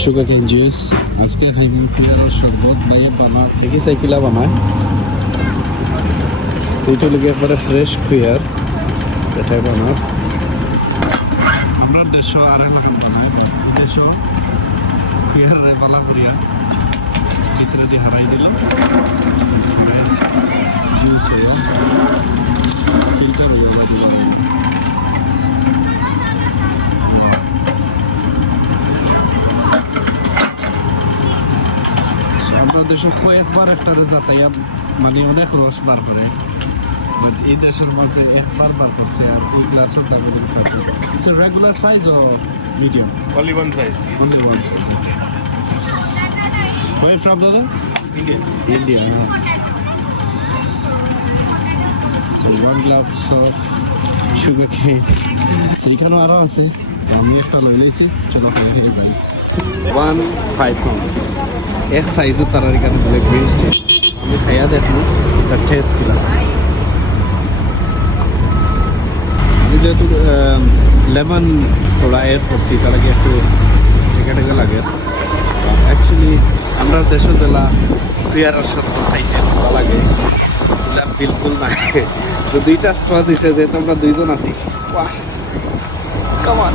Sugar কেন juice আজকে খাইবেন পিয়ার শরবত বাইয়ে বানা থেকে সাইকেলা বানায় সেইটা লেগে একবারে ফ্রেশ পিয়ার এটাই বানার আমরা দেশ আর এলাকা দেশ পিয়ার বালা করিয়া ভিতরে দিয়ে হারাই দিলাম জুস ফিল্টার হয়ে দিলাম আমরা দেশে কয়েকবার একটা যাতায়াত মানে অনেক রস বার করে বাট এই দেশের মাঝে একবার বার করছে আর এই গ্লাসের দাম ইটস রেগুলার সাইজ ও medium Only one size. only one size where from brother India yeah. So one glass of sugar cane so এখানে আরো আছে তো আমি একটা লই লইছি চলো হয়ে যাই 1 pound এক সাইজের তার এখানে ব্ল্যাক বেস্ট আমি খাইয়া দেখবো এটা টেস্ট কিলা আমি যেহেতু লেমন থোড়া এড করছি তার আগে একটু টেকা টেকা লাগে অ্যাকচুয়ালি আমরা দেশে জেলা পেয়ারার সাথে খাইতে মজা লাগে এগুলা বিলকুল নাই তো দুইটা স্ট্র দিছে যেহেতু আমরা দুইজন আছি বাহ কামান